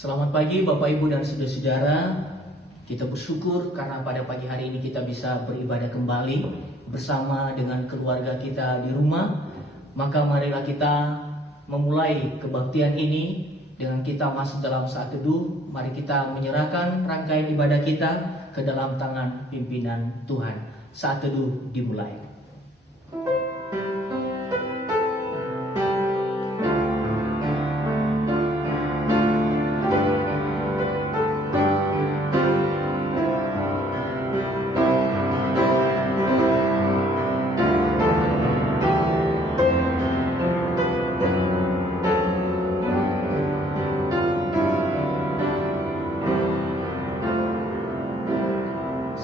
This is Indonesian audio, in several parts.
Selamat pagi Bapak Ibu dan saudara-saudara. Kita bersyukur karena pada pagi hari ini kita bisa beribadah kembali bersama dengan keluarga kita di rumah. Maka marilah kita memulai kebaktian ini dengan kita masuk dalam saat teduh. Mari kita menyerahkan rangkaian ibadah kita ke dalam tangan pimpinan Tuhan. Saat teduh dimulai.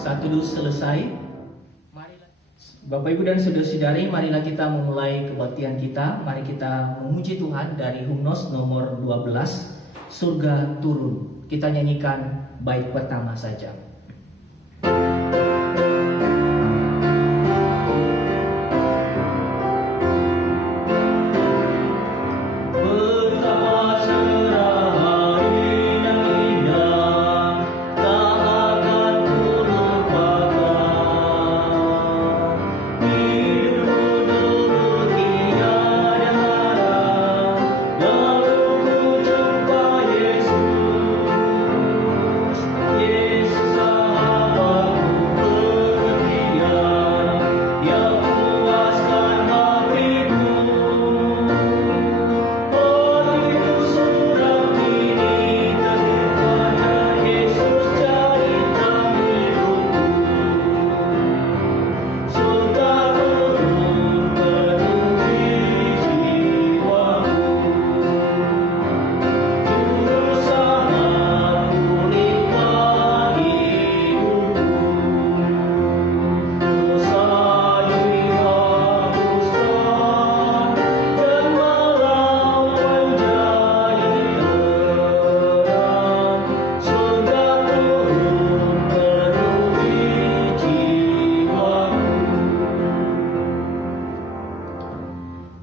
Saat teduh selesai, Bapak Ibu dan saudara-saudari, marilah kita memulai kebaktian kita. Mari kita memuji Tuhan dari hymnos nomor 12, Surga Turun. Kita nyanyikan bait pertama saja.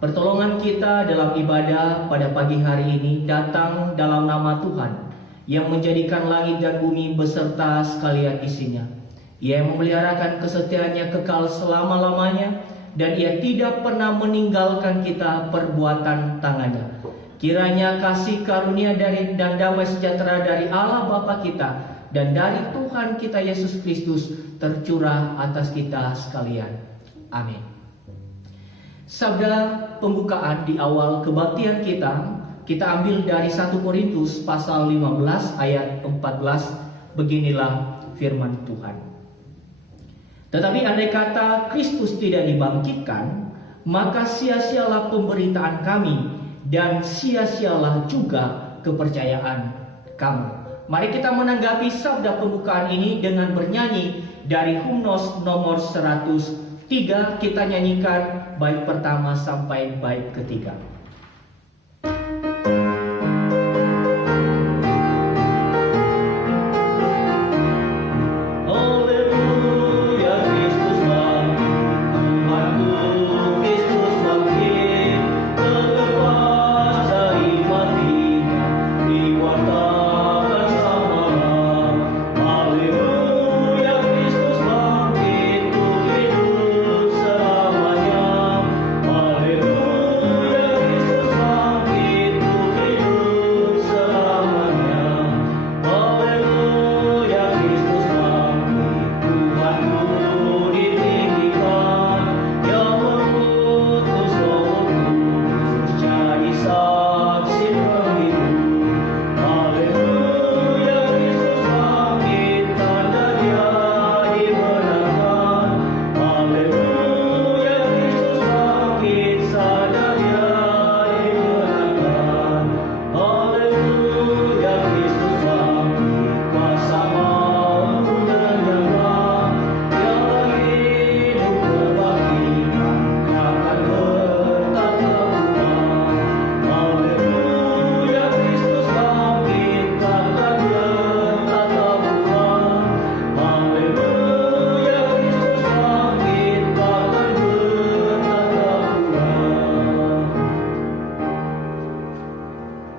Pertolongan kita dalam ibadah pada pagi hari ini datang dalam nama Tuhan yang menjadikan langit dan bumi beserta sekalian isinya. Ia yang memeliharakan kesetiaannya kekal selama-lamanya, dan Ia tidak pernah meninggalkan kita perbuatan tangannya. Kiranya kasih karunia dan damai sejahtera dari Allah Bapa kita dan dari Tuhan kita Yesus Kristus tercurah atas kita sekalian. Amin. Sabda pembukaan di awal kebaktian kita ambil dari 1 Korintus pasal 15 ayat 14. Beginilah firman Tuhan. Tetapi andai kata Kristus tidak dibangkitkan, maka sia-sialah pemberitaan kami dan sia-sialah juga kepercayaan kamu. Mari kita menanggapi sabda pembukaan ini dengan bernyanyi dari hymnos nomor 103. Kita nyanyikan bait pertama sampai bait ketiga.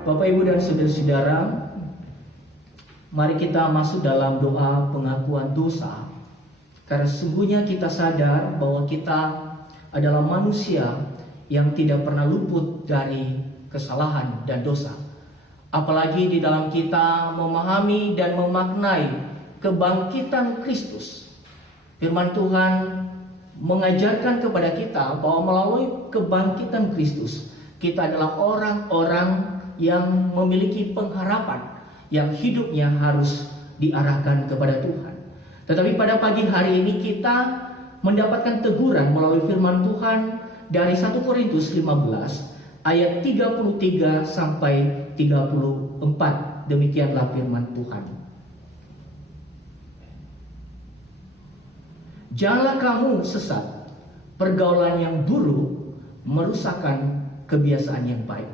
Bapak, Ibu, dan saudara-saudara, Mari kita masuk dalam doa pengakuan dosa. Karena sesungguhnya kita sadar bahwa kita adalah manusia yang tidak pernah luput dari kesalahan dan dosa. Apalagi di dalam kita memahami dan memaknai kebangkitan Kristus. Firman Tuhan mengajarkan kepada kita bahwa melalui kebangkitan Kristus, kita adalah orang-orang yang memiliki pengharapan, yang hidupnya harus diarahkan kepada Tuhan. Tetapi pada pagi hari ini kita mendapatkan teguran melalui firman Tuhan dari 1 Korintus 15 ayat 33 sampai 34. Demikianlah firman Tuhan. Janganlah kamu sesat, pergaulan yang buruk merusakkan kebiasaan yang baik.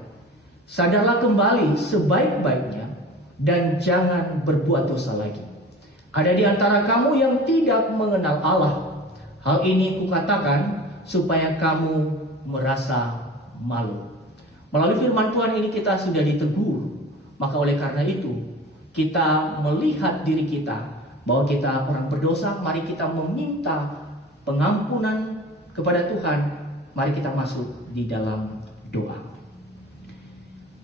Sadarlah kembali sebaik-baiknya dan jangan berbuat dosa lagi. Ada di antara kamu yang tidak mengenal Allah. Hal ini kukatakan supaya kamu merasa malu. Melalui firman Tuhan ini kita sudah ditegur. Maka oleh karena itu kita melihat diri kita bahwa kita orang berdosa. Mari kita meminta pengampunan kepada Tuhan. Mari kita masuk di dalam doa.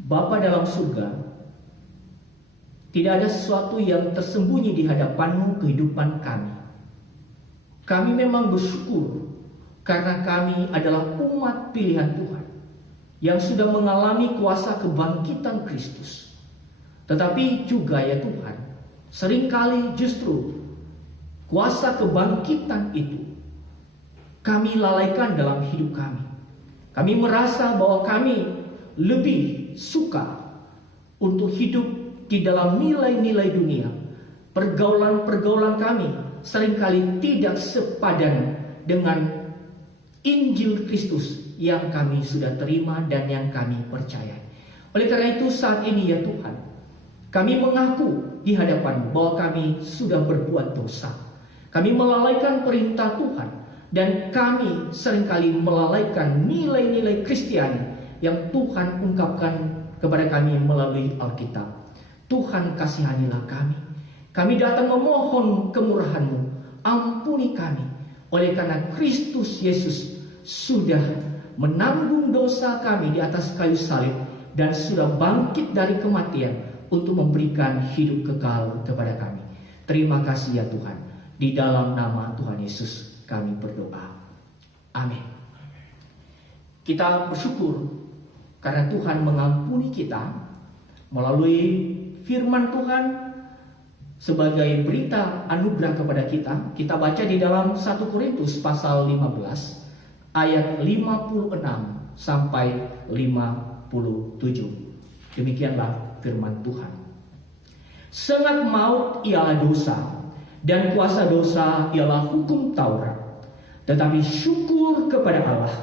Bapa dalam surga, tidak ada sesuatu yang tersembunyi di hadapan-Mu kehidupan kami. Kami memang bersyukur karena kami adalah umat pilihan Tuhan yang sudah mengalami kuasa kebangkitan Kristus. Tetapi juga ya Tuhan, seringkali justru kuasa kebangkitan itu kami lalaikan dalam hidup kami. Kami merasa bahwa kami lebih suka untuk hidup di dalam nilai-nilai dunia. Pergaulan-pergaulan kami seringkali tidak sepadan dengan Injil Kristus yang kami sudah terima dan yang kami percayai. Oleh karena itu saat ini ya Tuhan, kami mengaku di hadapan-Mu bahwa kami sudah berbuat dosa. Kami melalaikan perintah Tuhan dan kami seringkali melalaikan nilai-nilai Kristiani yang Tuhan ungkapkan kepada kami melalui Alkitab. Tuhan kasihanilah kami. Kami datang memohon kemurahan-Mu. Ampuni kami. Oleh karena Kristus Yesus sudah menanggung dosa kami di atas kayu salib dan sudah bangkit dari kematian untuk memberikan hidup kekal kepada kami. Terima kasih ya Tuhan. Di dalam nama Tuhan Yesus kami berdoa. Amin. Kita bersyukur karena Tuhan mengampuni kita melalui firman Tuhan sebagai berita anugerah kepada kita. Kita baca di dalam 1 Korintus pasal 15 ayat 56 sampai 57. Demikianlah firman Tuhan. Sengat maut ialah dosa, dan kuasa dosa ialah hukum Taurat. Tetapi syukur kepada Allah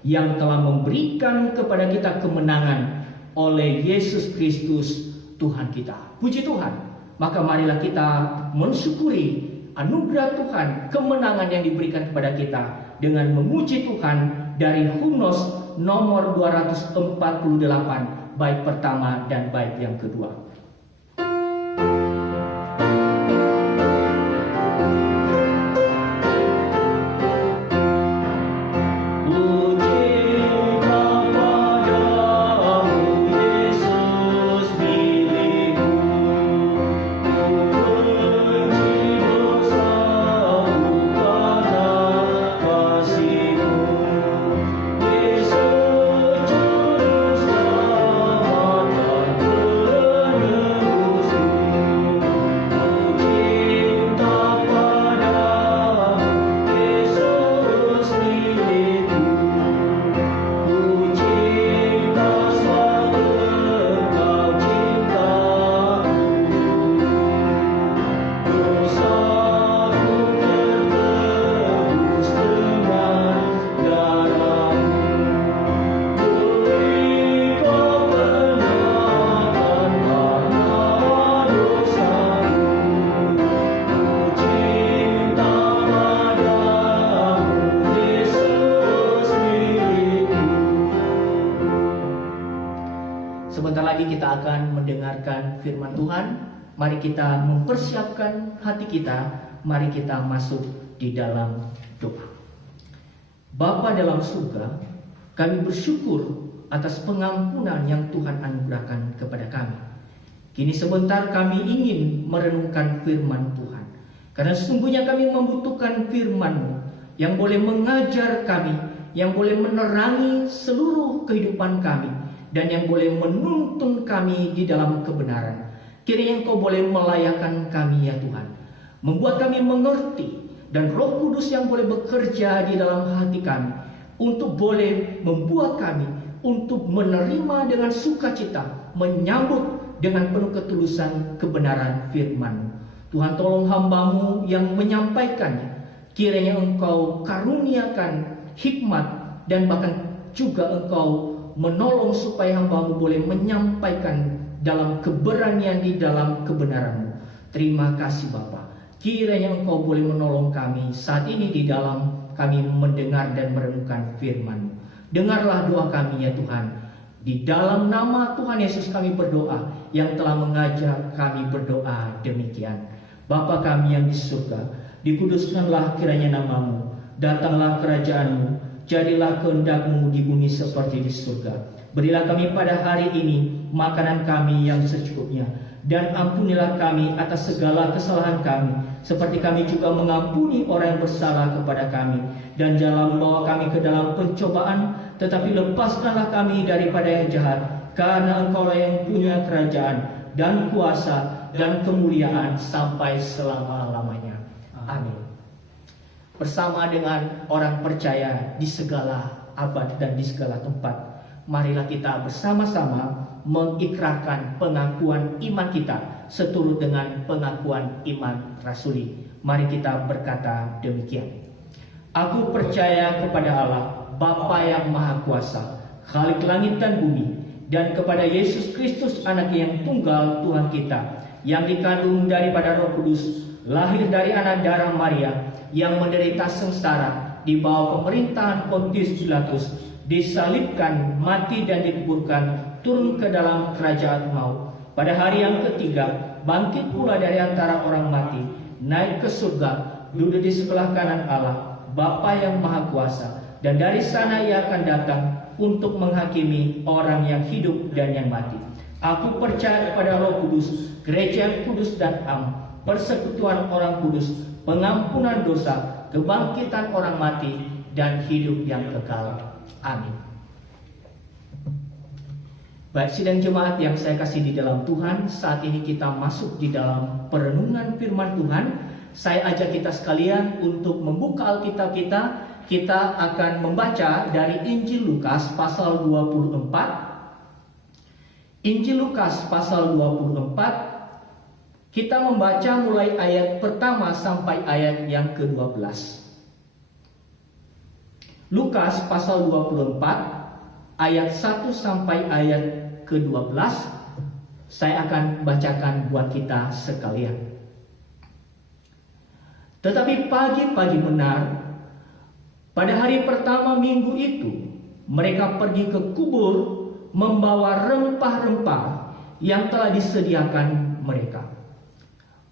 yang telah memberikan kepada kita kemenangan oleh Yesus Kristus Tuhan kita. Puji Tuhan. Maka marilah kita mensyukuri anugerah Tuhan, kemenangan yang diberikan kepada kita dengan memuji Tuhan dari Hymnos nomor 248, bait pertama dan bait yang kedua. Sebentar lagi kita akan mendengarkan firman Tuhan. Mari kita mempersiapkan hati kita, mari kita masuk di dalam doa. Bapa dalam surga, kami bersyukur atas pengampunan yang Tuhan anugerahkan kepada kami. Kini sebentar kami ingin merenungkan firman Tuhan. Karena sesungguhnya kami membutuhkan firman-Mu yang boleh mengajar kami, yang boleh menerangi seluruh kehidupan kami, dan yang boleh menuntun kami di dalam kebenaran. Kiranya Engkau boleh melayakkan kami ya Tuhan, membuat kami mengerti, dan Roh Kudus yang boleh bekerja di dalam hati kami, untuk boleh membuat kami untuk menerima dengan sukacita, menyambut dengan penuh ketulusan kebenaran firman-Mu. Tuhan, tolong hamba-Mu yang menyampaikannya, kiranya Engkau karuniakan hikmat, dan bahkan juga Engkau menolong supaya hamba-Mu boleh menyampaikan dalam keberanian di dalam kebenaran-Mu. Terima kasih Bapa. Kiranya Engkau boleh menolong kami saat ini di dalam kami mendengar dan merenungkan firman-Mu. Dengarlah doa kami ya Tuhan. Di dalam nama Tuhan Yesus kami berdoa, yang telah mengajak kami berdoa demikian. Bapa kami yang di surga, dikuduskanlah kiranya nama-Mu. Datanglah kerajaan-Mu. Jadilah kehendak-Mu di bumi seperti di surga. Berilah kami pada hari ini makanan kami yang secukupnya, dan ampunilah kami atas segala kesalahan kami, seperti kami juga mengampuni orang yang bersalah kepada kami. Dan janganlah membawa kami ke dalam pencobaan, tetapi lepaskanlah kami daripada yang jahat, karena Engkau-lah yang punya kerajaan dan kuasa dan kemuliaan sampai selama-lamanya. Amin. Bersama dengan orang percaya di segala abad dan di segala tempat, marilah kita bersama-sama mengikrarkan pengakuan iman kita seturut dengan pengakuan iman rasuli. Mari kita berkata demikian. Aku percaya kepada Allah, Bapa yang Maha Kuasa, Khalik langit dan bumi, dan kepada Yesus Kristus, Anak yang tunggal Tuhan kita, yang dikandung daripada Roh Kudus, lahir dari anak darah Maria, yang menderita sengsara di bawah pemerintahan Pontius Pilatus, disalibkan, mati dan dikuburkan, turun ke dalam kerajaan maut. Pada hari yang ketiga, bangkit pula dari antara orang mati, naik ke surga, duduk di sebelah kanan Allah, Bapa yang Maha Kuasa, dan dari sana Ia akan datang untuk menghakimi orang yang hidup dan yang mati. Aku percaya kepada Roh Kudus, gereja yang kudus dan am, persekutuan orang kudus, pengampunan dosa, kebangkitan orang mati, dan hidup yang kekal. Amin. Baik sidang jemaat yang saya kasih di dalam Tuhan, saat ini kita masuk di dalam perenungan firman Tuhan. Saya ajak kita sekalian untuk membuka Alkitab kita. Kita akan membaca dari Injil Lukas pasal 24. Injil Lukas pasal 24. Kita membaca mulai ayat pertama sampai ayat yang ke-12. Lukas pasal 24 ayat 1 sampai ayat ke-12. Saya akan bacakan buat kita sekalian. Tetapi pagi-pagi benar, pada hari pertama minggu itu, mereka pergi ke kubur membawa rempah-rempah yang telah disediakan mereka.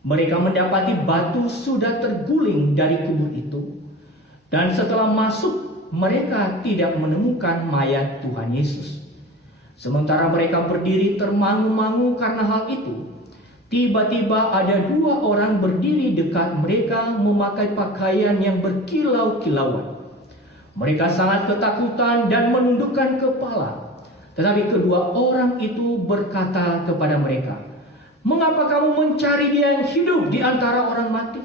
Mereka mendapati batu sudah terguling dari kubur itu, dan setelah masuk mereka tidak menemukan mayat Tuhan Yesus. Sementara mereka berdiri termangu-mangu karena hal itu, tiba-tiba ada dua orang berdiri dekat mereka memakai pakaian yang berkilau-kilauan. Mereka sangat ketakutan dan menundukkan kepala. Tetapi kedua orang itu berkata kepada mereka, "Mengapa kamu mencari Dia yang hidup di antara orang mati?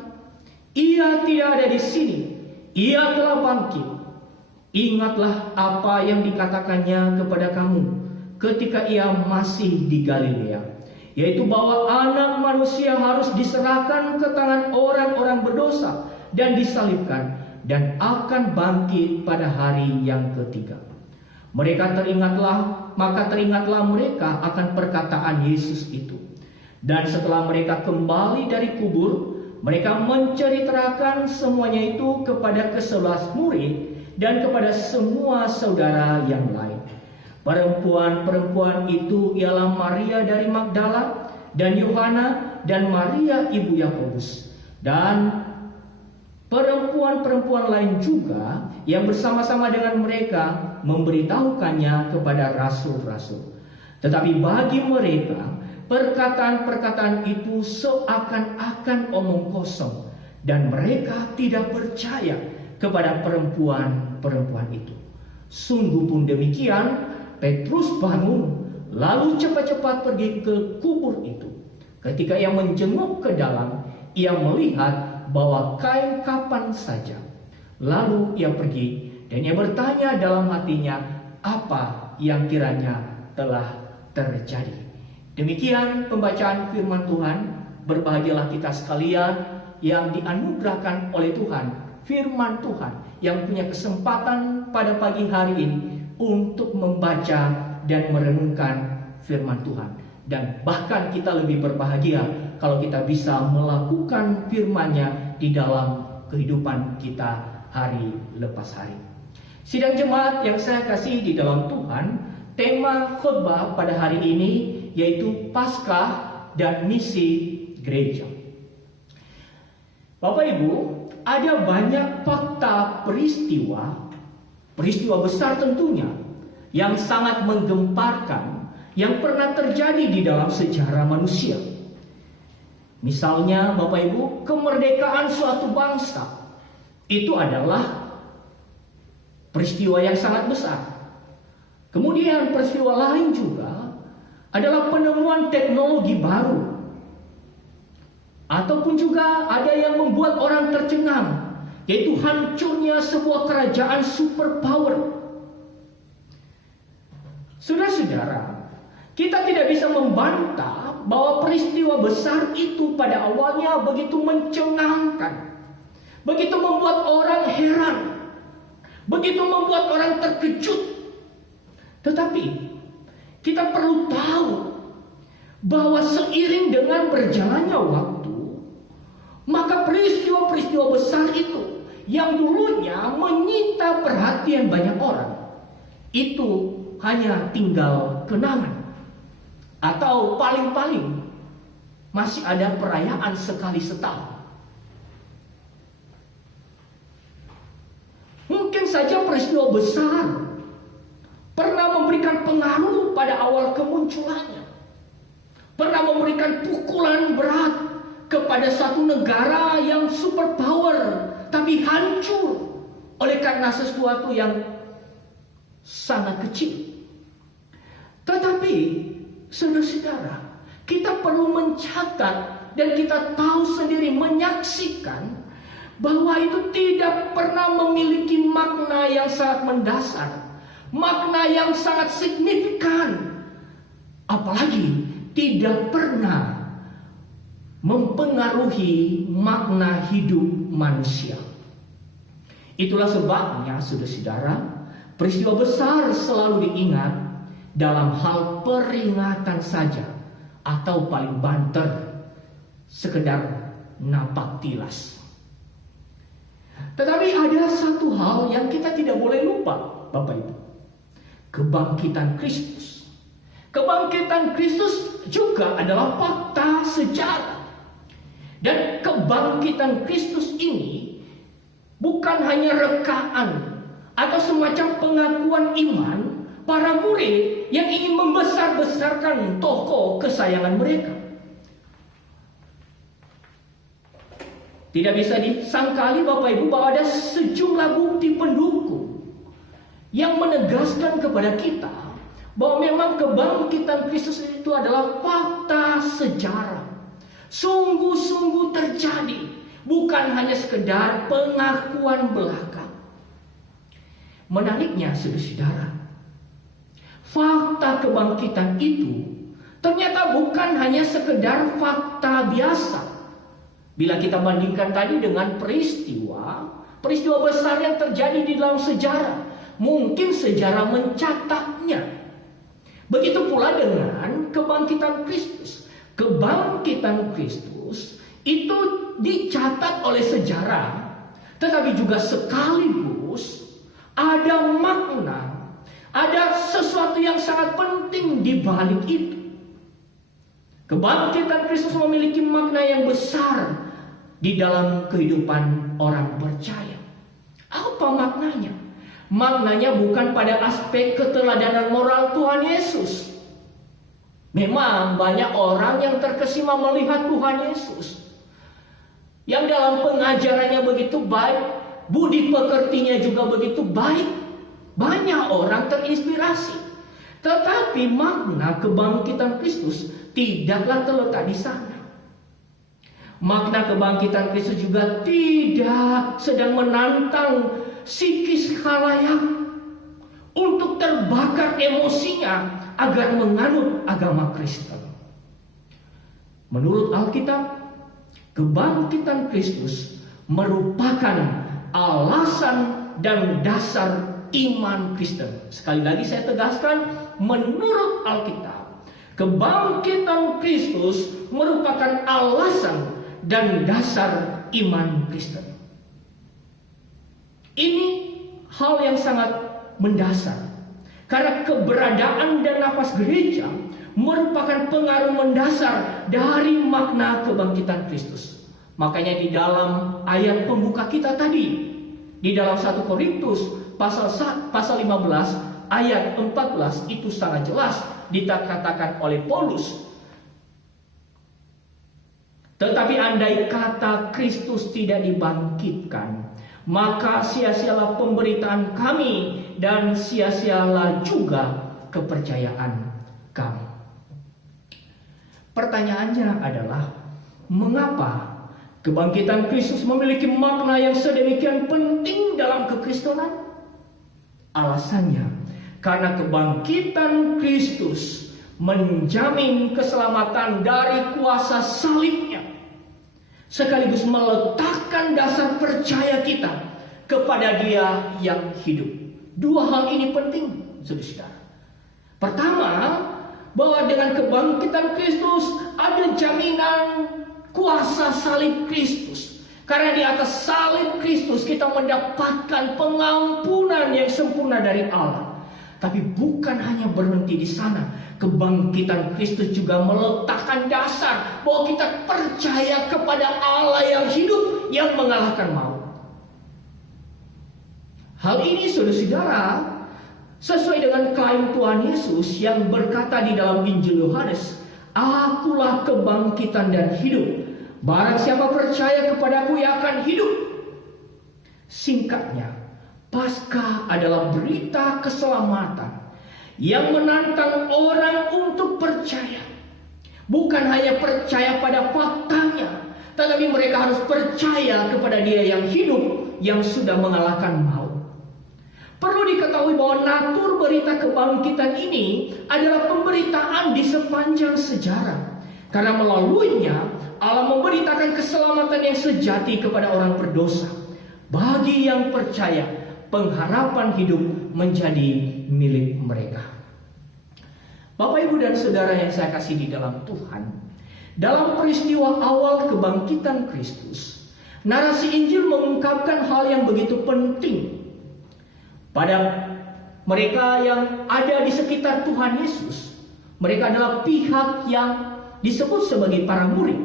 Ia tidak ada di sini. Ia telah bangkit. Ingatlah apa yang dikatakannya kepada kamu ketika Ia masih di Galilea, yaitu bahwa Anak Manusia harus diserahkan ke tangan orang-orang berdosa dan disalibkan, dan akan bangkit pada hari yang ketiga." Maka teringatlah mereka akan perkataan Yesus itu. Dan setelah mereka kembali dari kubur, mereka menceritakan semuanya itu kepada ke-11 murid dan kepada semua saudara yang lain. Perempuan-perempuan itu ialah Maria dari Magdala, dan Yohana, dan Maria ibu Yakobus, dan perempuan-perempuan lain juga yang bersama-sama dengan mereka memberitahukannya kepada rasul-rasul. Tetapi bagi mereka, perkataan-perkataan itu seakan-akan omong kosong, dan mereka tidak percaya kepada perempuan-perempuan itu. Sungguh pun demikian, Petrus bangun, lalu cepat-cepat pergi ke kubur itu. Ketika ia menjenguk ke dalam, ia melihat bahwa kain kafan saja. Lalu ia pergi dan ia bertanya dalam hatinya apa yang kiranya telah terjadi. Demikian pembacaan firman Tuhan. Berbahagialah kita sekalian yang dianugerahkan oleh Tuhan firman Tuhan, yang punya kesempatan pada pagi hari ini untuk membaca dan merenungkan firman Tuhan. Dan bahkan kita lebih berbahagia kalau kita bisa melakukan firman-Nya di dalam kehidupan kita hari lepas hari. Sidang jemaat yang saya kasih di dalam Tuhan, tema khotbah pada hari ini yaitu Paskah dan misi gereja. Bapak Ibu, ada banyak fakta peristiwa besar tentunya, yang sangat menggemparkan, yang pernah terjadi di dalam sejarah manusia. Misalnya Bapak Ibu, kemerdekaan suatu bangsa itu adalah peristiwa yang sangat besar. Kemudian peristiwa lain juga adalah penemuan teknologi baru, ataupun juga ada yang membuat orang tercengang, yaitu hancurnya sebuah kerajaan superpower. Saudara-saudara, kita tidak bisa membantah bahwa peristiwa besar itu pada awalnya begitu mencengangkan, begitu membuat orang heran, begitu membuat orang terkejut. Tetapi kita perlu tahu bahwa seiring dengan berjalannya waktu, maka peristiwa-peristiwa besar itu yang dulunya menyita perhatian banyak orang, itu hanya tinggal kenangan, atau paling-paling masih ada perayaan sekali setahun. Mungkin saja peristiwa besar pernah memberikan pengaruh pada awal kemunculannya, pernah memberikan pukulan berat kepada satu negara yang superpower, tapi hancur oleh karena sesuatu yang sangat kecil. Tetapi saudara-saudara, kita perlu mencatat dan kita tahu sendiri, menyaksikan bahwa itu tidak pernah memiliki makna yang sangat mendasar, makna yang sangat signifikan, apalagi tidak pernah mempengaruhi makna hidup manusia. Itulah sebabnya, saudara-saudara, peristiwa besar selalu diingat dalam hal peringatan saja, atau paling banter sekedar napak tilas. Tetapi ada satu hal yang kita tidak boleh lupa, Bapak Ibu. Kebangkitan Kristus. Kebangkitan Kristus juga adalah fakta sejarah. Dan kebangkitan Kristus ini bukan hanya rekaan atau semacam pengakuan iman para murid yang ingin membesar-besarkan tokoh kesayangan mereka. Tidak bisa disangkali Bapak Ibu bahwa ada sejumlah bukti pendukung yang menegaskan kepada kita bahwa memang kebangkitan Kristus itu adalah fakta sejarah. Sungguh-sungguh terjadi, bukan hanya sekedar pengakuan belaka. Menariknya, saudara-saudara, fakta kebangkitan itu ternyata bukan hanya sekedar fakta biasa. Bila kita bandingkan tadi dengan peristiwa besar yang terjadi di dalam sejarah, mungkin sejarah mencatatnya. Begitu pula dengan kebangkitan Kristus. Kebangkitan Kristus itu dicatat oleh sejarah, tetapi juga sekaligus ada makna, ada sesuatu yang sangat penting di balik itu. Kebangkitan Kristus memiliki makna yang besar di dalam kehidupan orang percaya. Apa maknanya? Maknanya bukan pada aspek keteladanan moral Tuhan Yesus. Memang banyak orang yang terkesima melihat Tuhan Yesus, yang dalam pengajarannya begitu baik, budi pekertinya juga begitu baik. Banyak orang terinspirasi. Tetapi makna kebangkitan Kristus tidaklah terletak di sana. Makna kebangkitan Kristus juga tidak sedang menantang psikis khalayak untuk terbakar emosinya agar menganut agama Kristen. Menurut Alkitab, kebangkitan Kristus merupakan alasan dan dasar iman Kristen. Sekali lagi saya tegaskan, menurut Alkitab, kebangkitan Kristus merupakan alasan dan dasar iman Kristen. Ini hal yang sangat mendasar, karena keberadaan dan nafas gereja merupakan pengaruh mendasar dari makna kebangkitan Kristus. Makanya di dalam ayat pembuka kita tadi, di dalam 1 Korintus pasal 15 ayat 14 itu sangat jelas dikatakan oleh Paulus. Tetapi andai kata Kristus tidak dibangkitkan, maka sia-sialah pemberitaan kami dan sia-sialah juga kepercayaan kami. Pertanyaannya adalah, mengapa kebangkitan Kristus memiliki makna yang sedemikian penting dalam kekristenan? Alasannya, karena kebangkitan Kristus menjamin keselamatan dari kuasa salibnya, sekaligus meletakkan dasar percaya kita kepada Dia yang hidup. Dua hal ini penting, saudara. Pertama, bahwa dengan kebangkitan Kristus ada jaminan kuasa salib Kristus. Karena di atas salib Kristus kita mendapatkan pengampunan yang sempurna dari Allah. Tapi bukan hanya berhenti di sana. Kebangkitan Kristus juga meletakkan dasar bahwa kita percaya kepada Allah yang hidup, yang mengalahkan maut. Hal ini, saudara-saudara, sesuai dengan klaim Tuhan Yesus yang berkata di dalam Injil Yohanes, "Akulah kebangkitan dan hidup. Barang siapa percaya kepadaku, ia akan hidup." Singkatnya, Paskah adalah berita keselamatan yang menantang orang untuk percaya. Bukan hanya percaya pada faktanya, tetapi mereka harus percaya kepada Dia yang hidup, yang sudah mengalahkan maut. Perlu diketahui bahwa natur berita kebangkitan ini adalah pemberitaan di sepanjang sejarah. Karena melaluinya Allah memberitakan keselamatan yang sejati kepada orang berdosa. Bagi yang percaya, pengharapan hidup menjadi milik mereka. Bapak, Ibu, dan Saudara yang saya kasih di dalam Tuhan, dalam peristiwa awal kebangkitan Kristus, narasi Injil mengungkapkan hal yang begitu penting pada mereka yang ada di sekitar Tuhan Yesus. Mereka adalah pihak yang disebut sebagai para murid.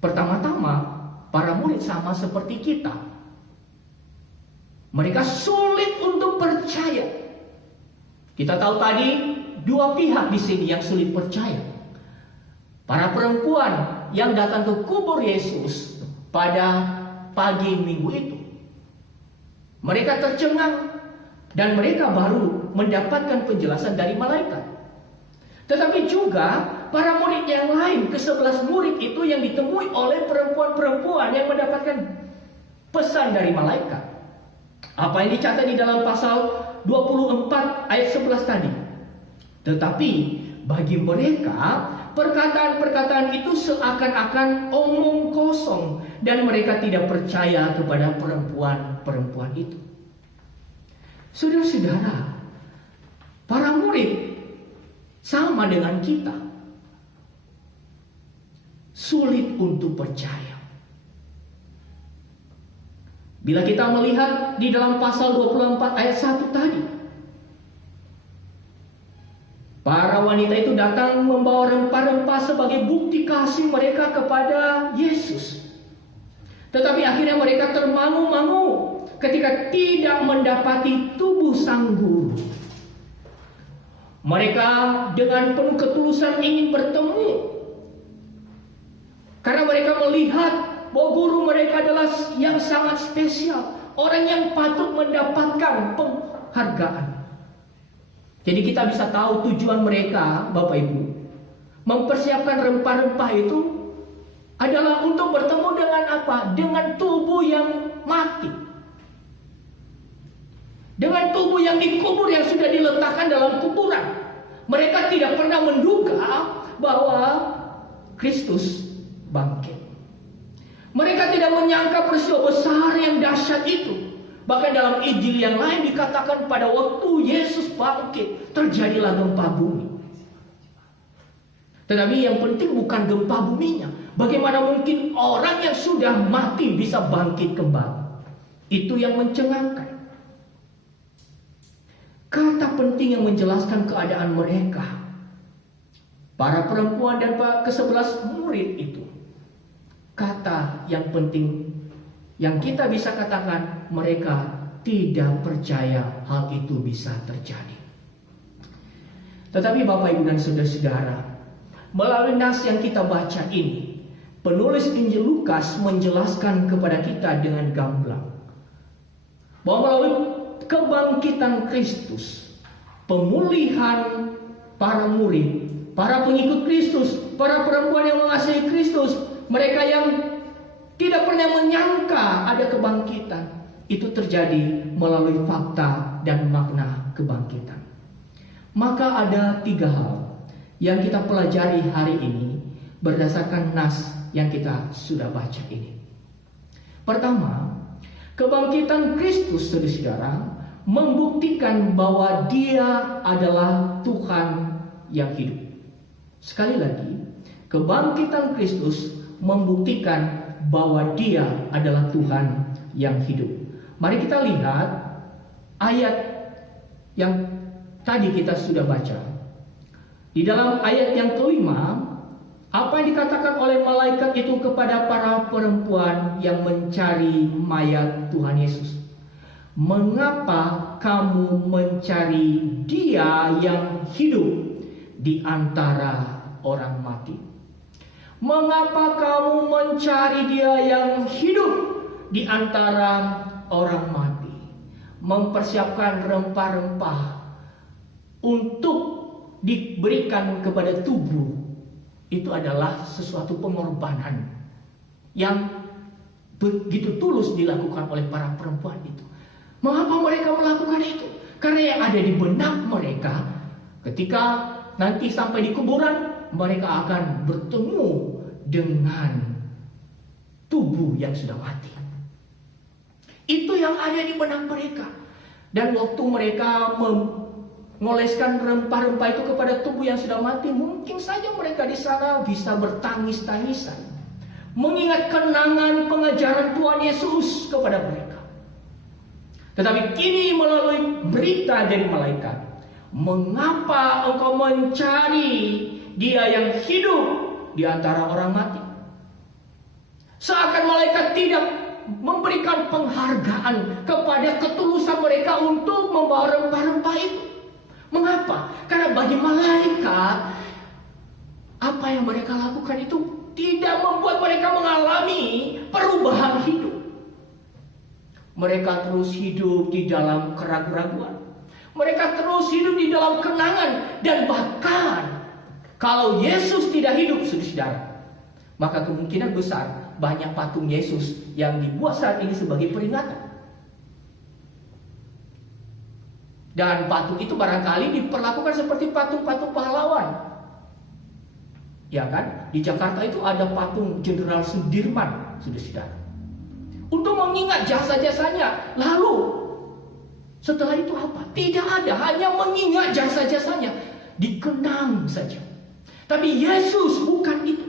Pertama-tama, para murid sama seperti kita. Mereka sulit untuk percaya. Kita tahu tadi dua pihak di sini yang sulit percaya. Para perempuan yang datang ke kubur Yesus pada pagi minggu itu. Mereka tercengang dan mereka baru mendapatkan penjelasan dari malaikat. Tetapi juga para murid yang lain, ke-11 murid itu yang ditemui oleh perempuan-perempuan yang mendapatkan pesan dari malaikat. Apa yang dicatat di dalam pasal 24 ayat 11 tadi. Tetapi bagi mereka perkataan-perkataan itu seakan-akan omong kosong dan mereka tidak percaya kepada perempuan-perempuan itu. Saudara-saudara, para murid sama dengan kita, sulit untuk percaya. Bila kita melihat di dalam pasal 24 ayat 1 tadi, Para wanita itu datang membawa rempah-rempah sebagai bukti kasih mereka kepada Yesus. Tetapi akhirnya mereka termangu-mangu ketika tidak mendapati tubuh sang guru. Mereka dengan penuh ketulusan ingin bertemu, karena mereka melihat bahwa guru mereka adalah yang sangat spesial, orang yang patut mendapatkan penghargaan. Jadi kita bisa tahu tujuan mereka, Bapak Ibu, mempersiapkan rempah-rempah itu adalah untuk bertemu dengan apa? Dengan tubuh yang mati. Dengan tubuh yang dikubur, yang sudah diletakkan dalam kuburan. Mereka tidak pernah menduga bahwa Kristus bangkit. Mereka tidak menyangka peristiwa besar yang dahsyat itu. Bahkan dalam Injil yang lain dikatakan pada waktu Yesus bangkit, terjadilah gempa bumi. Tetapi yang penting bukan gempa buminya. Bagaimana mungkin orang yang sudah mati bisa bangkit kembali? Itu yang mencengangkan. Kata penting yang menjelaskan keadaan mereka, para perempuan dan ke-11 murid itu. Kata yang penting yang kita bisa katakan, mereka tidak percaya hal itu bisa terjadi. Tetapi Bapak Ibu dan Saudara-saudara, melalui nas yang kita baca ini, penulis Injil Lukas menjelaskan kepada kita dengan gamblang bahwa melalui kebangkitan Kristus, pemulihan para murid, para pengikut Kristus, para perempuan yang mengasihi Kristus, mereka yang tidak pernah menyangka ada kebangkitan, itu terjadi melalui fakta dan makna kebangkitan. Maka ada 3 hal yang kita pelajari hari ini berdasarkan nas yang kita sudah baca ini. Pertama, kebangkitan Kristus, saudara-saudara, membuktikan bahwa Dia adalah Tuhan yang hidup. Sekali lagi, kebangkitan Kristus membuktikan bahwa Dia adalah Tuhan yang hidup. Mari kita lihat ayat yang tadi kita sudah baca. Di dalam ayat yang kelima, apa yang dikatakan oleh malaikat itu kepada para perempuan yang mencari mayat Tuhan Yesus? Mengapa kamu mencari Dia yang hidup di antara orang mati? Mengapa kamu mencari Dia yang hidup di antara orang mati? Mempersiapkan rempah-rempah untuk diberikan kepada tubuh, itu adalah sesuatu pengorbanan yang begitu tulus dilakukan oleh para perempuan itu. Mengapa mereka melakukan itu? Karena yang ada di benak mereka, ketika nanti sampai di kuburan, mereka akan bertemu dengan tubuh yang sudah mati. Itu yang ada di benak mereka. Dan waktu mereka mengoleskan rempah-rempah itu kepada tubuh yang sudah mati, mungkin saja mereka di sana bisa bertangis-tangisan, mengingat kenangan pengajaran Tuhan Yesus kepada mereka. Tetapi kini melalui berita dari malaikat, mengapa engkau mencari Dia yang hidup di antara orang mati? Seakan malaikat tidak memberikan penghargaan kepada ketulusan mereka untuk membawa rempah-rempah itu. Mengapa? Karena bagi malaikat, apa yang mereka lakukan itu tidak membuat mereka mengalami perubahan hidup. Mereka terus hidup di dalam keraguan-raguan. Mereka terus hidup di dalam kenangan. Dan bahkan kalau Yesus tidak hidup, saudara, maka kemungkinan besar banyak patung Yesus yang dibuat saat ini sebagai peringatan. Dan patung itu barangkali diperlakukan seperti patung-patung pahlawan. Ya kan? Di Jakarta itu ada patung Jenderal Sudirman, saudara. Untuk mengingat jasa-jasanya. Lalu setelah itu apa? Tidak ada, hanya mengingat jasa-jasanya. Dikenang saja. Tapi Yesus bukan itu.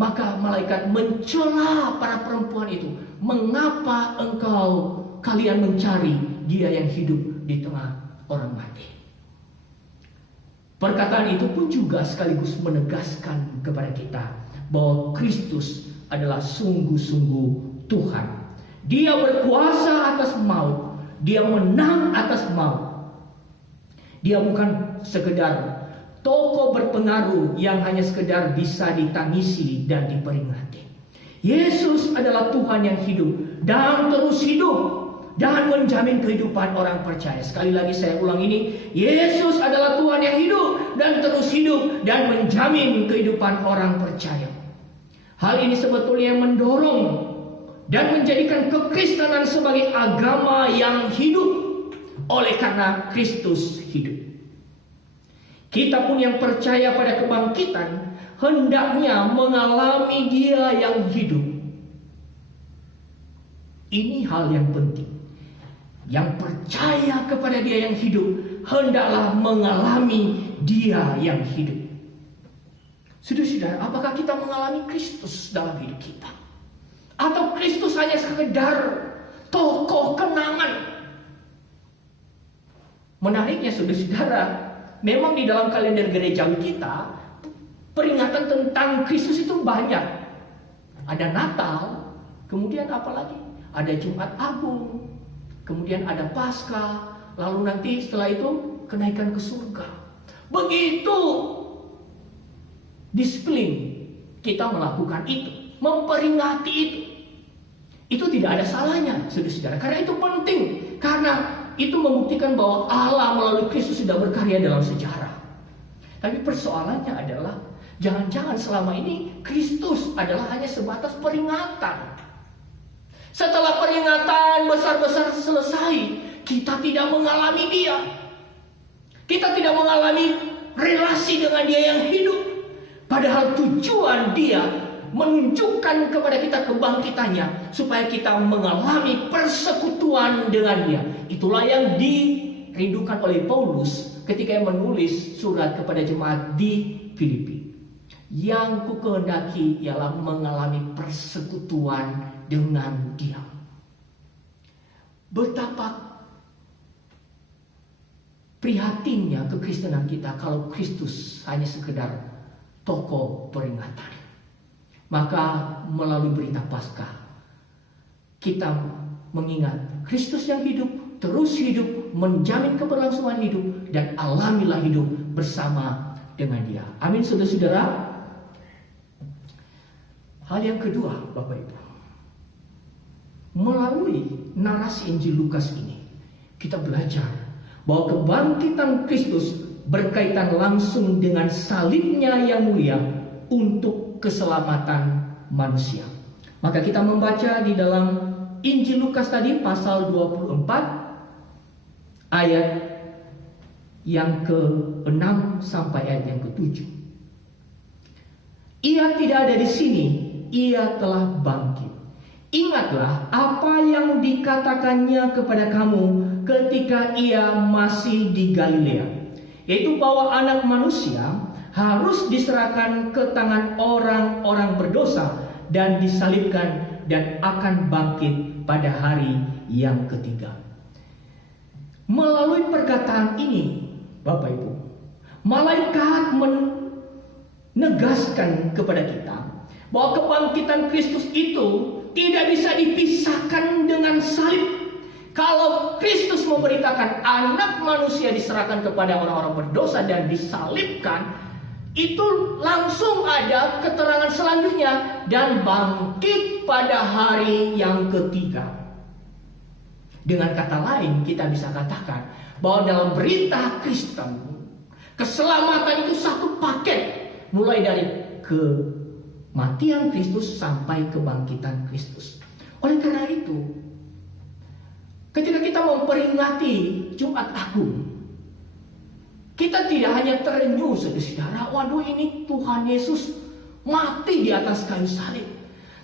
Maka malaikat mencela para perempuan itu. Mengapa kalian mencari Dia yang hidup di tengah orang mati? Perkataan itu pun juga sekaligus menegaskan kepada kita bahwa Kristus adalah sungguh-sungguh Tuhan. Dia berkuasa atas maut. Dia menang atas maut. Dia bukan sekedar tokoh berpengaruh yang hanya sekedar bisa ditangisi dan diperingati. Yesus adalah Tuhan yang hidup dan terus hidup dan menjamin kehidupan orang percaya. Sekali lagi saya ulang ini, Yesus adalah Tuhan yang hidup dan terus hidup dan menjamin kehidupan orang percaya. Hal ini sebetulnya mendorong dan menjadikan kekristenan sebagai agama yang hidup oleh karena Kristus hidup. Kita pun yang percaya pada kebangkitan hendaknya mengalami Dia yang hidup. Ini hal yang penting. Yang percaya kepada Dia yang hidup hendaklah mengalami Dia yang hidup. Saudara-saudara, apakah kita mengalami Kristus dalam hidup kita? Atau Kristus hanya sekedar tokoh kenangan? Menariknya saudara-saudara, memang di dalam kalender gerejawi kita peringatan tentang Kristus itu banyak. Ada Natal, kemudian apa lagi? Ada Jumat Agung, kemudian ada Paskah, lalu nanti setelah itu kenaikan ke surga. Begitu disiplin kita melakukan itu, memperingati itu. Itu tidak ada salahnya, saudara-saudara, karena itu penting, karena itu membuktikan bahwa Allah melalui Kristus sudah berkarya dalam sejarah. Tapi persoalannya adalah jangan-jangan selama ini Kristus adalah hanya sebatas peringatan. Setelah peringatan besar-besar selesai, kita tidak mengalami Dia. Kita tidak mengalami relasi dengan Dia yang hidup. Padahal tujuan Dia menunjukkan kepada kita kebangkitannya supaya kita mengalami persekutuan dengan Dia. Itulah yang dirindukan oleh Paulus ketika ia menulis surat kepada jemaat di Filipi. Yang ku kehendaki ialah mengalami persekutuan dengan Dia. Betapa prihatinnya kekristenan kita kalau Kristus hanya sekedar tokoh peringatan. Maka melalui berita Paskah kita mengingat Kristus yang hidup, terus hidup, menjamin keberlangsungan hidup, dan alamilah hidup bersama dengan Dia. Amin, saudara-saudara. Hal yang kedua, Bapak Ibu, melalui narasi Injil Lukas ini kita belajar bahwa kebangkitan Kristus berkaitan langsung dengan salibnya yang mulia untuk keselamatan manusia. Maka kita membaca di dalam Injil Lukas tadi pasal 24 ayat yang ke-6 sampai ayat yang ke-7. Ia tidak ada di sini, Ia telah bangkit. Ingatlah apa yang dikatakannya kepada kamu ketika Ia masih di Galilea, yaitu bahwa Anak Manusia harus diserahkan ke tangan orang-orang berdosa dan disalibkan dan akan bangkit pada hari yang ketiga. Melalui perkataan ini, Bapak Ibu, malaikat menegaskan kepada kita bahwa kebangkitan Kristus itu tidak bisa dipisahkan dengan salib. Kalau Kristus memberitakan Anak Manusia diserahkan kepada orang-orang berdosa dan disalibkan, itu langsung ada keterangan selanjutnya, dan bangkit pada hari yang ketiga. Dengan kata lain, kita bisa katakan bahwa dalam berita Kristen, keselamatan itu satu paket, mulai dari kematian Kristus sampai kebangkitan Kristus. Oleh karena itu, ketika kita memperingati Jumat Agung, kita tidak hanya terenyuh, saudara, waduh ini Tuhan Yesus mati di atas kayu salib.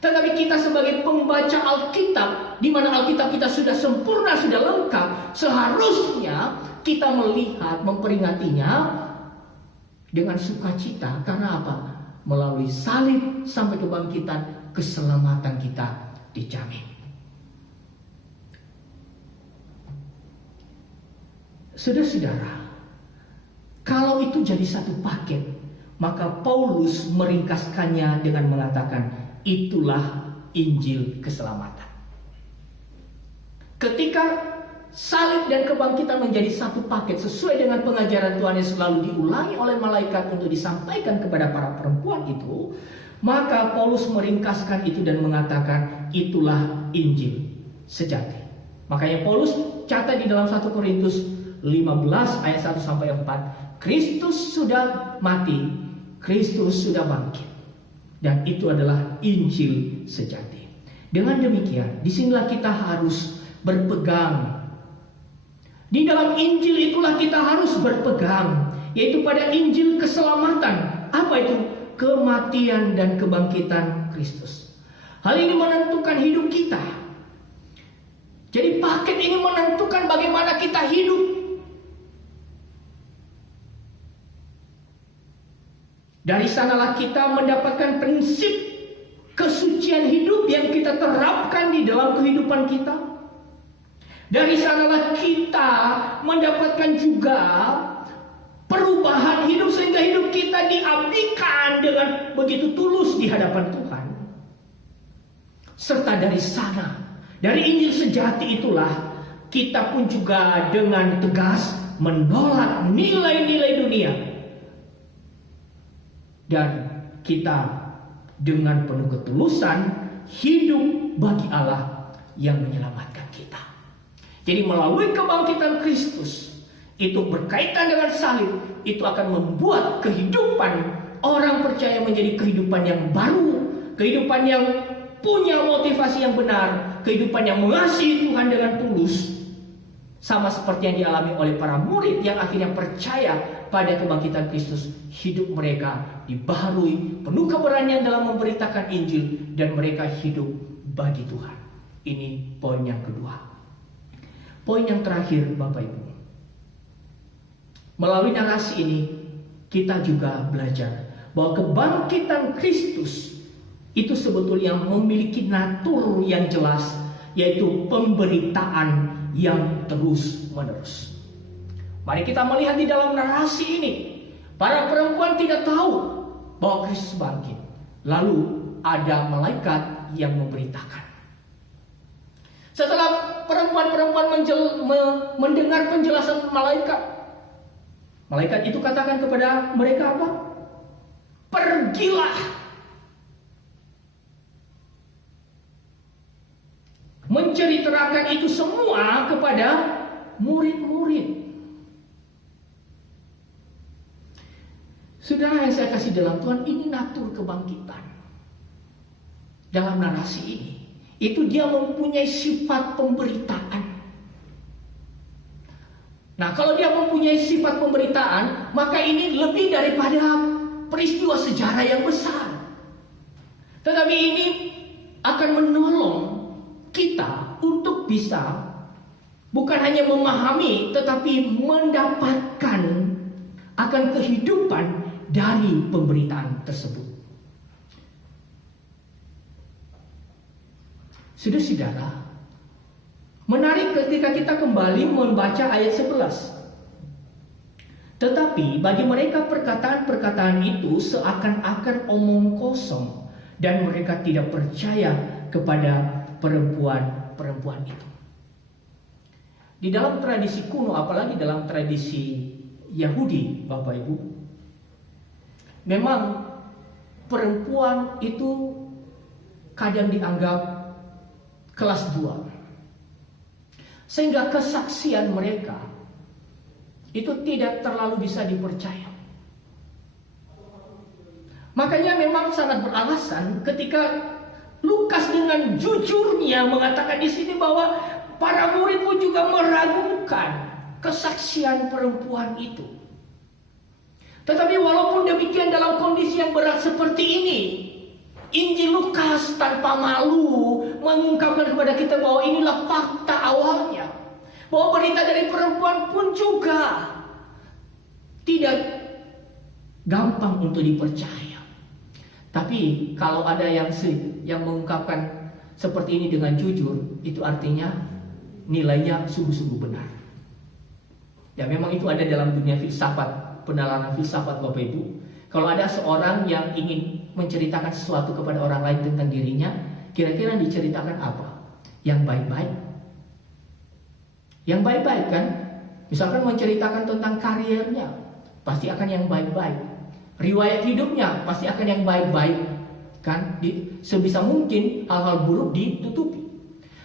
Tetapi kita sebagai pembaca Alkitab, di mana Alkitab kita sudah sempurna, sudah lengkap, seharusnya kita melihat, memperingatinya dengan sukacita. Karena apa? Melalui salib sampai kebangkitan, keselamatan kita dijamin. Saudara-saudara, kalau itu jadi satu paket, maka Paulus meringkaskannya dengan mengatakan, itulah Injil keselamatan. Ketika salib dan kebangkitan menjadi satu paket sesuai dengan pengajaran Tuhan yang selalu diulangi oleh malaikat untuk disampaikan kepada para perempuan itu, maka Paulus meringkaskan itu dan mengatakan itulah Injil sejati. Makanya Paulus catat di dalam 1 Korintus 15 ayat 1 sampai 4, Kristus sudah mati, Kristus sudah bangkit, dan itu adalah Injil sejati. Dengan demikian, disinilah kita harus berpegang. Di dalam Injil itulah kita harus berpegang, yaitu pada Injil keselamatan. Apa itu? Kematian dan kebangkitan Kristus. Hal ini menentukan hidup kita. Jadi paket ini menentukan bagaimana kita hidup. Dari sanalah kita mendapatkan prinsip kesucian hidup yang kita terapkan di dalam kehidupan kita. Dari sanalah kita mendapatkan juga perubahan hidup sehingga hidup kita diabdikan dengan begitu tulus di hadapan Tuhan. Serta dari sana, dari Injil sejati itulah kita pun juga dengan tegas menolak nilai-nilai dunia. Dan kita dengan penuh ketulusan hidup bagi Allah yang menyelamatkan kita. Jadi melalui kebangkitan Kristus itu berkaitan dengan salib, itu akan membuat kehidupan orang percaya menjadi kehidupan yang baru, kehidupan yang punya motivasi yang benar, kehidupan yang mengasihi Tuhan dengan tulus, sama seperti yang dialami oleh para murid yang akhirnya percaya pada kebangkitan Kristus. Hidup mereka dibaharui, penuh keberanian dalam memberitakan Injil, dan mereka hidup bagi Tuhan. Ini poin yang kedua. Poin yang terakhir, Bapak Ibu, melalui narasi ini kita juga belajar bahwa kebangkitan Kristus itu sebetulnya memiliki natur yang jelas, yaitu pemberitaan yang terus-menerus. Mari kita melihat di dalam narasi ini, para perempuan tidak tahu bahwa Kristus bangkit. Lalu ada malaikat yang memberitakan. Setelah perempuan-perempuan mendengar penjelasan malaikat, malaikat itu katakan kepada mereka apa? Pergilah. Menceritakan itu semua kepada murid-murid. Saudara yang saya kasih dalam Tuhan, ini natur kebangkitan. Dalam narasi ini, itu dia mempunyai sifat pemberitaan. Nah, kalau dia mempunyai sifat pemberitaan, maka ini lebih daripada peristiwa sejarah yang besar. Tetapi ini akan menolong kita untuk bisa bukan hanya memahami, tetapi mendapatkan akan kehidupan dari pemberitaan tersebut. Saudara-saudara, menarik ketika kita kembali membaca ayat 11. Tetapi bagi mereka perkataan-perkataan itu seakan-akan omong kosong, dan mereka tidak percaya kepada perempuan-perempuan itu. Di dalam tradisi kuno, apalagi dalam tradisi Yahudi, Bapak Ibu, memang perempuan itu kadang dianggap kelas 2. Sehingga kesaksian mereka itu tidak terlalu bisa dipercaya. Makanya memang sangat beralasan ketika Lukas dengan jujurnya mengatakan di sini bahwa para murid pun juga meragukan kesaksian perempuan itu. Tetapi walaupun demikian, dalam kondisi yang berat seperti ini, Injil Lukas tanpa malu mengungkapkan kepada kita bahwa inilah fakta awalnya. Bahwa berita dari perempuan pun juga tidak gampang untuk dipercaya. Tapi kalau ada yang mengungkapkan seperti ini dengan jujur, itu artinya nilainya sungguh-sungguh benar. Ya, memang itu ada dalam dunia filsafat pendalaman filsafat Bapak Ibu, kalau ada seorang yang ingin menceritakan sesuatu kepada orang lain tentang dirinya, kira-kira diceritakan apa? Yang baik-baik. Yang baik-baik kan? Misalkan menceritakan tentang karirnya, pasti akan yang baik-baik. Riwayat hidupnya pasti akan yang baik-baik, kan? Sebisa mungkin hal-hal buruk ditutupi.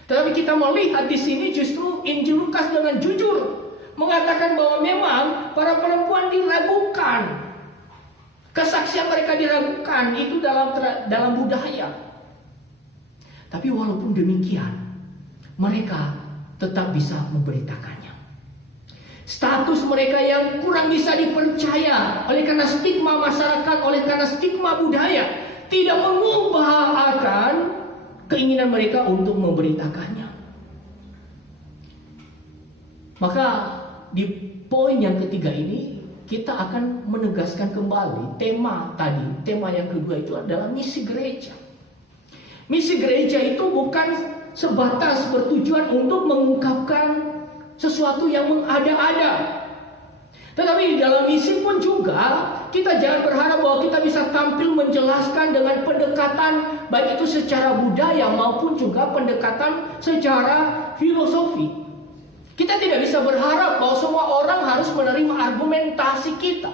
Tetapi kita melihat di sini justru Injil Lukas dengan jujur mengatakan bahwa memang para perempuan diragukan. Kesaksian mereka diragukan, itu dalam budaya. Tapi walaupun demikian, mereka tetap bisa memberitakannya. Status mereka yang kurang bisa dipercaya oleh karena stigma masyarakat, oleh karena stigma budaya, tidak mengubah akan keinginan mereka untuk memberitakannya. Maka di poin yang ketiga ini kita akan menegaskan kembali tema tadi. Tema yang kedua itu adalah misi gereja. Misi gereja itu bukan sebatas bertujuan untuk mengungkapkan sesuatu yang mengada-ada. Tetapi di dalam misi pun juga kita jangan berharap bahwa kita bisa tampil menjelaskan dengan pendekatan baik itu secara budaya maupun juga pendekatan secara filosofi. Kita tidak bisa berharap bahwa semua orang harus menerima argumentasi kita.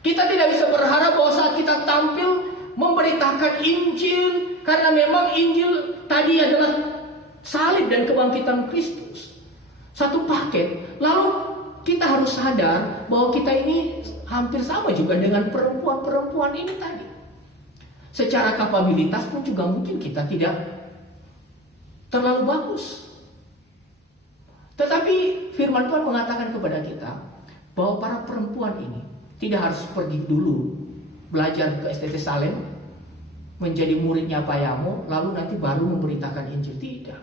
Kita tidak bisa berharap bahwa saat kita tampil memberitakan Injil, karena memang Injil tadi adalah salib dan kebangkitan Kristus. Satu paket. Lalu kita harus sadar bahwa kita ini hampir sama juga dengan perempuan-perempuan ini tadi. Secara kapabilitas pun juga mungkin kita tidak terlalu bagus. Tetapi firman Tuhan mengatakan kepada kita bahwa para perempuan ini tidak harus pergi dulu belajar ke STT Salem, menjadi muridnya Pak Yamo, lalu nanti baru memberitakan Injil. Tidak.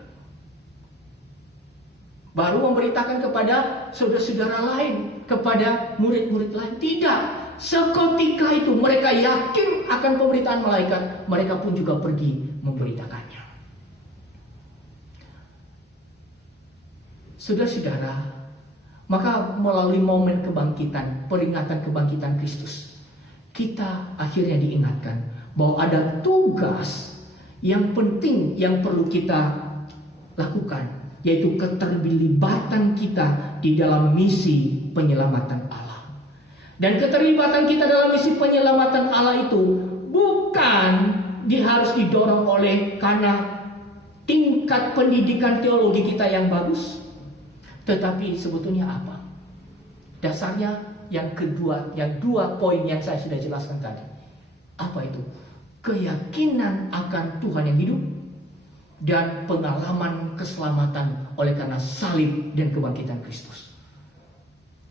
Baru memberitakan kepada saudara-saudara lain, kepada murid-murid lain. Tidak. Seketika itu mereka yakin akan pemberitaan malaikat, mereka pun juga pergi memberitakannya. Saudara-saudara, maka melalui momen kebangkitan, peringatan kebangkitan Kristus, kita akhirnya diingatkan bahwa ada tugas yang penting yang perlu kita lakukan, yaitu keterlibatan kita di dalam misi penyelamatan Allah. Dan keterlibatan kita dalam misi penyelamatan Allah itu bukan harus didorong oleh karena tingkat pendidikan teologi kita yang bagus. Tetapi sebetulnya apa? Dasarnya yang kedua, yang dua poin yang saya sudah jelaskan tadi. Apa itu? Keyakinan akan Tuhan yang hidup dan pengalaman keselamatan oleh karena salib dan kebangkitan Kristus.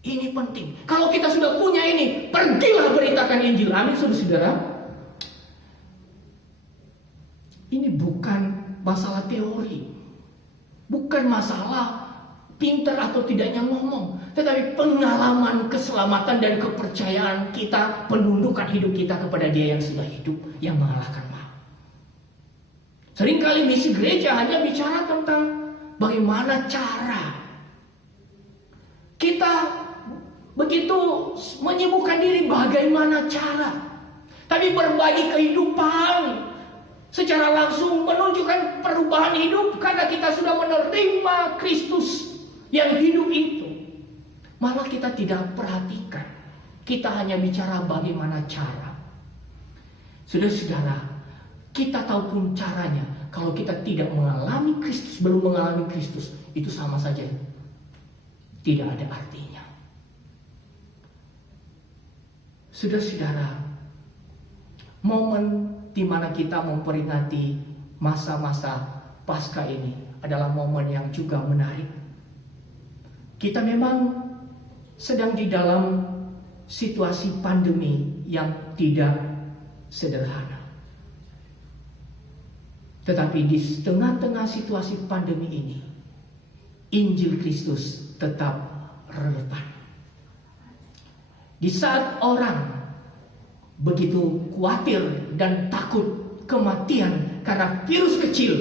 Ini penting. Kalau kita sudah punya ini, pergilah beritakan Injil. Amin, saudara-saudara. Ini bukan masalah teori, bukan masalah pintar atau tidaknya ngomong, tetapi pengalaman keselamatan dan kepercayaan kita, penundukan hidup kita kepada Dia yang sudah hidup, yang mengalahkan maut. Seringkali misi gereja hanya bicara tentang bagaimana cara kita begitu menyibukkan diri, bagaimana cara, tapi berbagi kehidupan secara langsung menunjukkan perubahan hidup karena kita sudah menerima Kristus yang hidup itu. Malah kita tidak perhatikan, kita hanya bicara bagaimana cara. Saudara-saudara, kita tahu pun caranya, kalau kita tidak mengalami Kristus, belum mengalami Kristus, itu sama saja tidak ada artinya. Saudara-saudara, momen di mana kita memperingati masa-masa Paskah ini adalah momen yang juga menarik. Kita memang sedang di dalam situasi pandemi yang tidak sederhana. Tetapi di tengah-tengah situasi pandemi ini, Injil Kristus tetap relevan. Di saat orang begitu khawatir dan takut kematian karena virus kecil,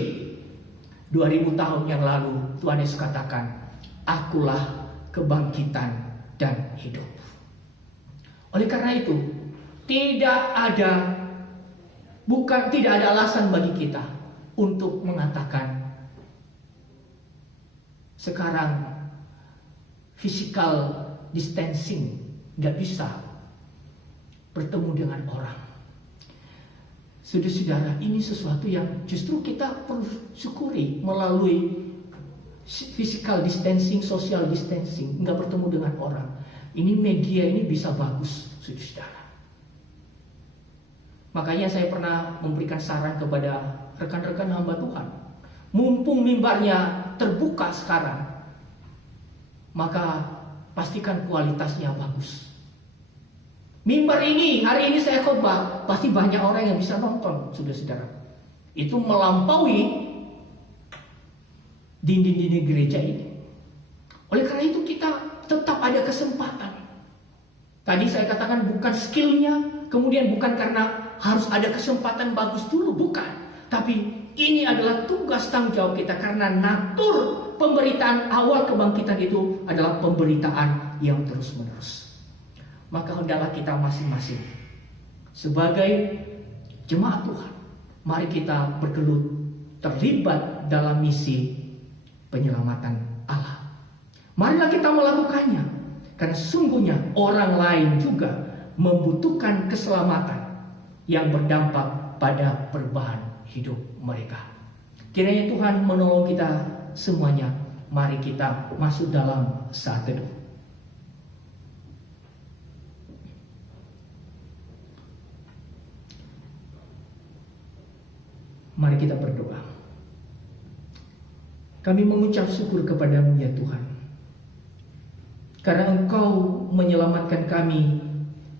2000 tahun yang lalu Tuhan Yesus katakan, Akulah kebangkitan dan hidup. Oleh karena itu, tidak ada alasan bagi kita untuk mengatakan sekarang physical distancing, nggak bisa bertemu dengan orang. Saudara-saudara, ini sesuatu yang justru kita perlu syukuri melalui physical distancing, social distancing, nggak bertemu dengan orang. Ini media ini bisa bagus, saudara-saudara. Makanya saya pernah memberikan saran kepada rekan-rekan hamba Tuhan. Mumpung mimbarnya terbuka sekarang, maka pastikan kualitasnya bagus. Mimbar ini, hari ini saya khotbah, pasti banyak orang yang bisa nonton, saudara-saudara. Itu melampaui dinding-dinding gereja ini. Oleh karena itu kita tetap ada kesempatan. Tadi saya katakan bukan skillnya, kemudian bukan karena harus ada kesempatan bagus dulu, bukan. Tapi ini adalah tugas tanggung jawab kita, karena natur pemberitaan awal kebangkitan itu adalah pemberitaan yang terus-menerus. Maka hendaklah kita masing-masing sebagai jemaat Tuhan, mari kita bergelut terlibat dalam misi penyelamatan Allah. Marilah kita melakukannya, karena sungguhnya orang lain juga membutuhkan keselamatan yang berdampak pada perubahan hidup mereka. Kiranya Tuhan menolong kita semuanya. Mari kita masuk dalam saat teduh. Mari kita berdoa. Kami mengucap syukur kepadamu ya Tuhan, karena Engkau menyelamatkan kami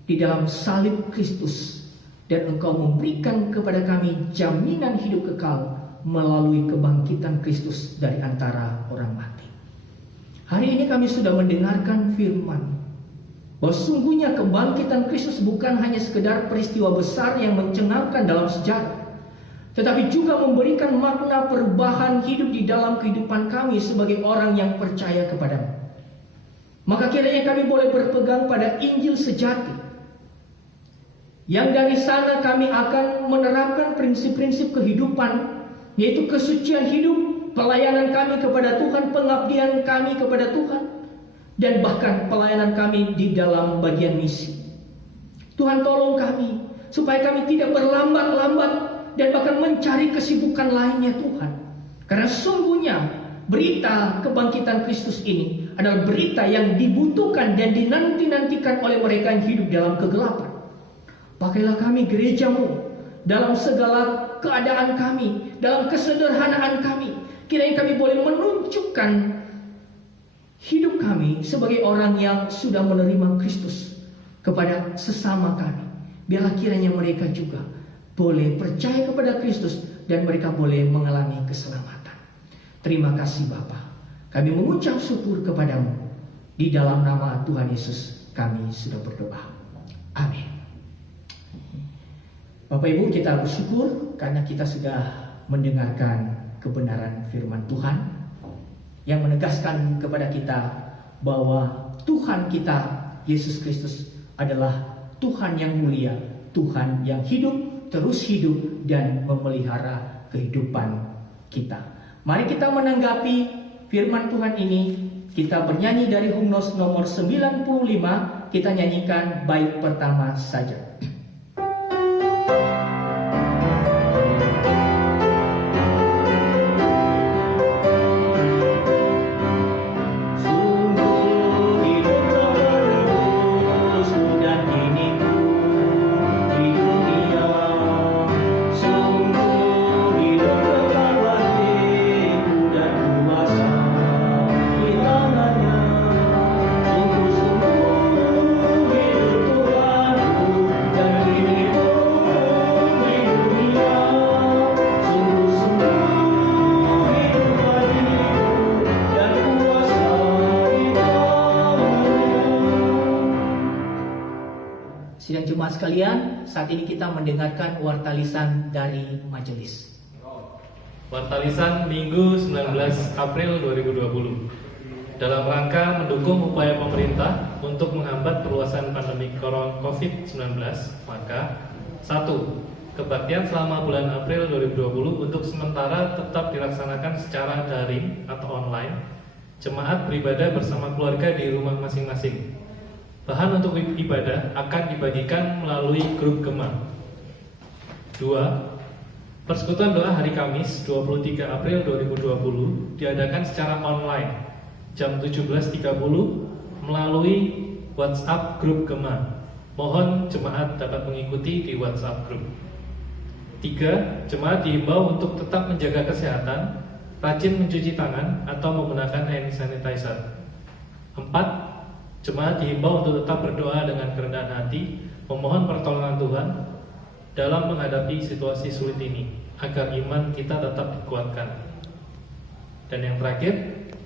di dalam salib Kristus, dan Engkau memberikan kepada kami jaminan hidup kekal melalui kebangkitan Kristus dari antara orang mati. Hari ini kami sudah mendengarkan firman bahwa sungguhnya kebangkitan Kristus bukan hanya sekedar peristiwa besar yang mencengangkan dalam sejarah, tetapi juga memberikan makna perubahan hidup di dalam kehidupan kami sebagai orang yang percaya kepadamu. Maka kiranya kami boleh berpegang pada Injil sejati, yang dari sana kami akan menerapkan prinsip-prinsip kehidupan, yaitu kesucian hidup, pelayanan kami kepada Tuhan, pengabdian kami kepada Tuhan, dan bahkan pelayanan kami di dalam bagian misi. Tuhan tolong kami supaya kami tidak berlambat-lambat dan bahkan mencari kesibukan lainnya Tuhan. Karena sungguhnya berita kebangkitan Kristus ini adalah berita yang dibutuhkan dan dinanti-nantikan oleh mereka yang hidup dalam kegelapan. Pakailah kami gerejamu dalam segala keadaan kami, dalam kesederhanaan kami. Kiranya kami boleh menunjukkan hidup kami sebagai orang yang sudah menerima Kristus kepada sesama kami. Biarlah kiranya mereka juga boleh percaya kepada Kristus dan mereka boleh mengalami keselamatan. Terima kasih Bapa. Kami mengucap syukur kepadamu. Di dalam nama Tuhan Yesus kami sudah berdoa. Amin. Bapak Ibu, kita bersyukur karena kita sudah mendengarkan kebenaran firman Tuhan yang menegaskan kepada kita bahwa Tuhan kita Yesus Kristus adalah Tuhan yang mulia, Tuhan yang hidup, terus hidup dan memelihara kehidupan kita. Mari kita menanggapi firman Tuhan ini. Kita bernyanyi dari hymnos nomor 95. Kita nyanyikan bait pertama saja. Sidang jemaat sekalian, saat ini kita mendengarkan warta lisan dari majelis. Warta lisan Minggu 19 April 2020. dalam rangka mendukung upaya pemerintah untuk menghambat perluasan pandemi COVID-19, maka 1. Kebaktian selama bulan April 2020 untuk sementara tetap dilaksanakan secara daring atau online. Jemaat beribadah bersama keluarga di rumah masing-masing. Bahan untuk ibadah akan dibagikan melalui grup Gema. 2. Persekutuan doa hari Kamis 23 April 2020 diadakan secara online jam 17.30 melalui WhatsApp grup Gema. Mohon jemaat dapat mengikuti di WhatsApp grup. 3. Jemaat diimbau untuk tetap menjaga kesehatan, rajin mencuci tangan atau menggunakan hand sanitizer. 4. Jemaat diimbau untuk tetap berdoa dengan kerendahan hati, memohon pertolongan Tuhan dalam menghadapi situasi sulit ini, agar iman kita tetap dikuatkan. Dan yang terakhir,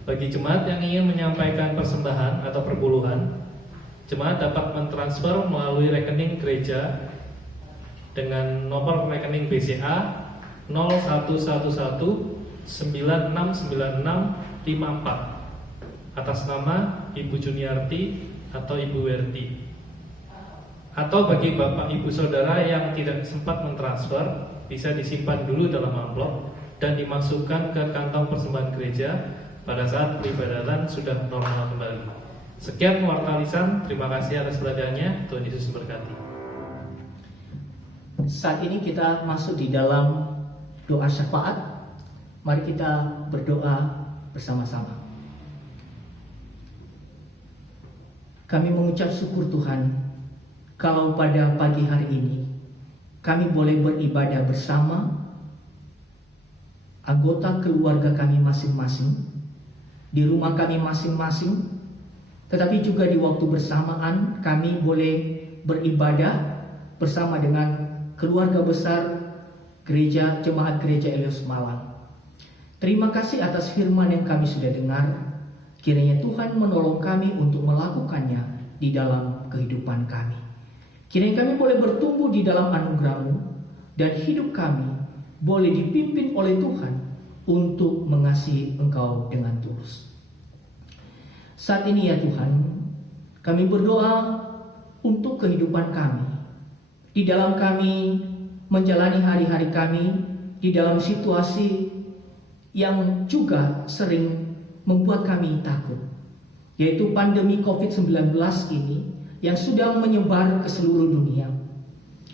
bagi jemaat yang ingin menyampaikan persembahan atau perpuluhan, jemaat dapat mentransfer melalui rekening gereja dengan nomor rekening BCA 0111969654 atas nama Ibu Juniarti atau Ibu Werti. Atau bagi Bapak Ibu Saudara yang tidak sempat mentransfer, bisa disimpan dulu dalam amplop dan dimasukkan ke kantong persembahan gereja pada saat peribadatan sudah normal kembali. Sekian pewarta lisan, terima kasih atas perhatiannya. Tuhan Yesus memberkati. Saat ini kita masuk di dalam doa syafaat. Mari kita berdoa bersama-sama. Kami mengucap syukur Tuhan, kalau pada pagi hari ini kami boleh beribadah bersama anggota keluarga kami masing-masing, di rumah kami masing-masing, tetapi juga di waktu bersamaan kami boleh beribadah bersama dengan keluarga besar gereja Jemaat Gereja Elios Malang. Terima kasih atas firman yang kami sudah dengar. Kiranya Tuhan menolong kami untuk melakukannya di dalam kehidupan kami. Kiranya kami boleh bertumbuh di dalam anugerah-Mu dan hidup kami boleh dipimpin oleh Tuhan untuk mengasihi Engkau dengan tulus. Saat ini ya Tuhan, kami berdoa untuk kehidupan kami. Di dalam kami menjalani hari-hari kami di dalam situasi yang juga sering membuat kami takut, yaitu pandemi COVID-19 ini yang sudah menyebar ke seluruh dunia.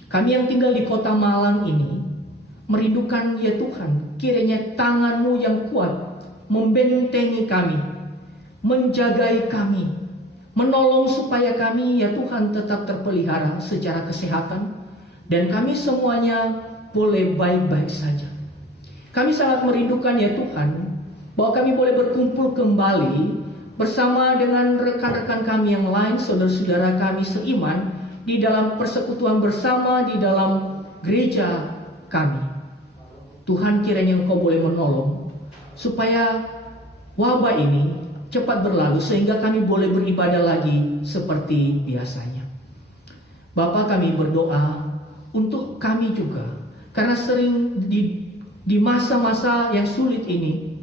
Kami yang tinggal di kota Malang ini merindukan ya Tuhan, kiranya tangan-Mu yang kuat membentengi kami, menjagai kami, menolong supaya kami ya Tuhan tetap terpelihara secara kesehatan dan kami semuanya boleh baik-baik saja. Kami sangat merindukan ya Tuhan bahwa kami boleh berkumpul kembali bersama dengan rekan-rekan kami yang lain, saudara-saudara kami seiman di dalam persekutuan bersama di dalam gereja kami. Tuhan, kiranya Engkau boleh menolong supaya wabah ini cepat berlalu sehingga kami boleh beribadah lagi seperti biasanya. Bapa, kami berdoa untuk kami juga, karena sering di masa-masa yang sulit ini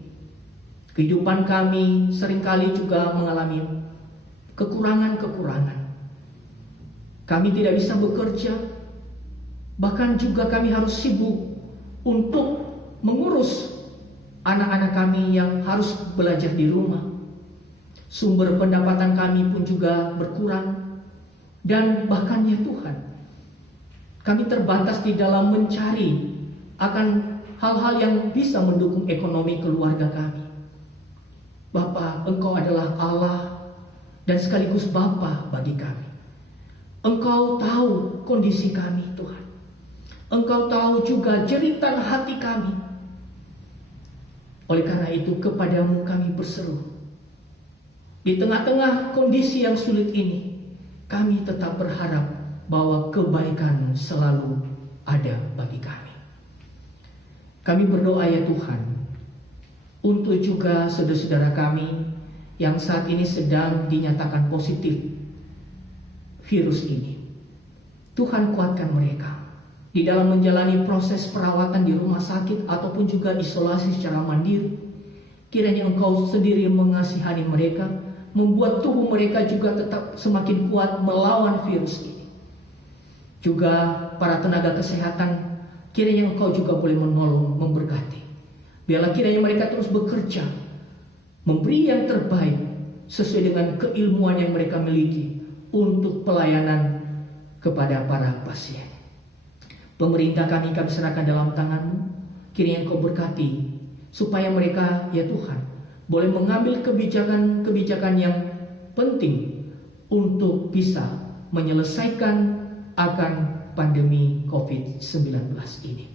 kehidupan kami seringkali juga mengalami kekurangan-kekurangan. Kami tidak bisa bekerja, bahkan juga kami harus sibuk untuk mengurus anak-anak kami yang harus belajar di rumah. Sumber pendapatan kami pun juga berkurang. Dan bahkan ya Tuhan, kami terbatas di dalam mencari akan hal-hal yang bisa mendukung ekonomi keluarga kami. Bapa, Engkau adalah Allah dan sekaligus Bapa bagi kami. Engkau tahu kondisi kami, Tuhan. Engkau tahu juga jeritan hati kami. Oleh karena itu, kepadamu kami berseru. Di tengah-tengah kondisi yang sulit ini, kami tetap berharap bahwa kebaikan selalu ada bagi kami. Kami berdoa ya Tuhan, untuk juga saudara-saudara kami yang saat ini sedang dinyatakan positif virus ini. Tuhan, kuatkan mereka di dalam menjalani proses perawatan di rumah sakit ataupun juga isolasi secara mandiri. Kiranya Engkau sendiri mengasihani mereka, membuat tubuh mereka juga tetap semakin kuat melawan virus ini. Juga para tenaga kesehatan, kiranya Engkau juga boleh menolong, memberkati. Biarlah kiranya mereka terus bekerja, memberi yang terbaik sesuai dengan keilmuan yang mereka miliki untuk pelayanan kepada para pasien. Pemerintah kami serahkan dalam tangan-Mu. Kiranya Engkau berkati supaya mereka, ya Tuhan, boleh mengambil kebijakan-kebijakan yang penting untuk bisa menyelesaikan akan pandemi COVID-19 ini.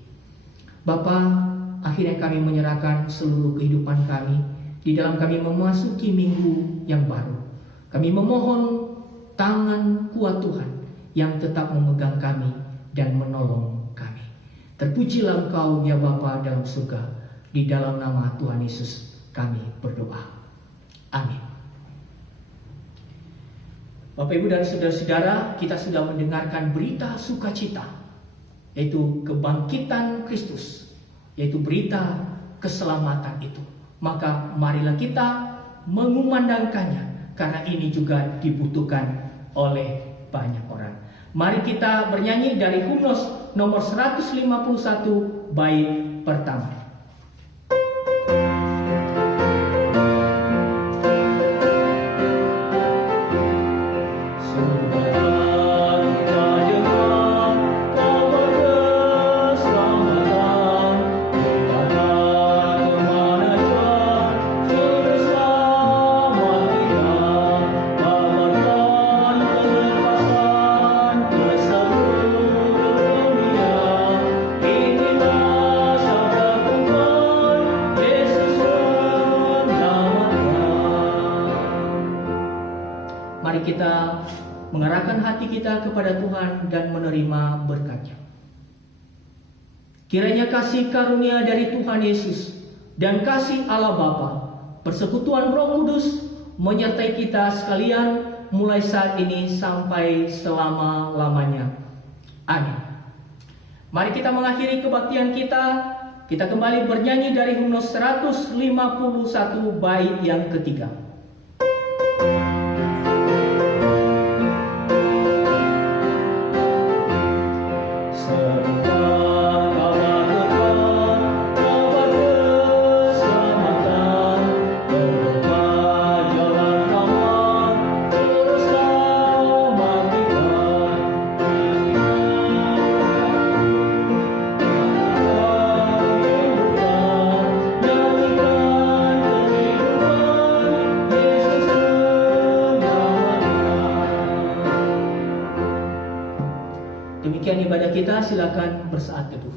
Bapa, akhirnya kami menyerahkan seluruh kehidupan kami di dalam kami memasuki minggu yang baru. Kami memohon tangan kuat Tuhan yang tetap memegang kami dan menolong kami. Terpujilah Engkau ya Bapa dalam surga. Di dalam nama Tuhan Yesus kami berdoa. Amin. Bapak Ibu dan saudara-saudara, kita sudah mendengarkan berita sukacita, yaitu kebangkitan Kristus, yaitu berita keselamatan itu. Maka marilah kita mengumandangkannya, karena ini juga dibutuhkan oleh banyak orang. Mari kita bernyanyi dari hymnos nomor 151 bait pertama. Mari kita mengarahkan hati kita kepada Tuhan dan menerima berkat-Nya. Kiranya kasih karunia dari Tuhan Yesus dan kasih Allah Bapa, persekutuan Roh Kudus menyertai kita sekalian mulai saat ini sampai selama-lamanya. Amin. Mari kita mengakhiri kebaktian kita. Kita kembali bernyanyi dari hymnos 151 bait yang ketiga. Demikian ibadah kita, silakan bersaat teduh.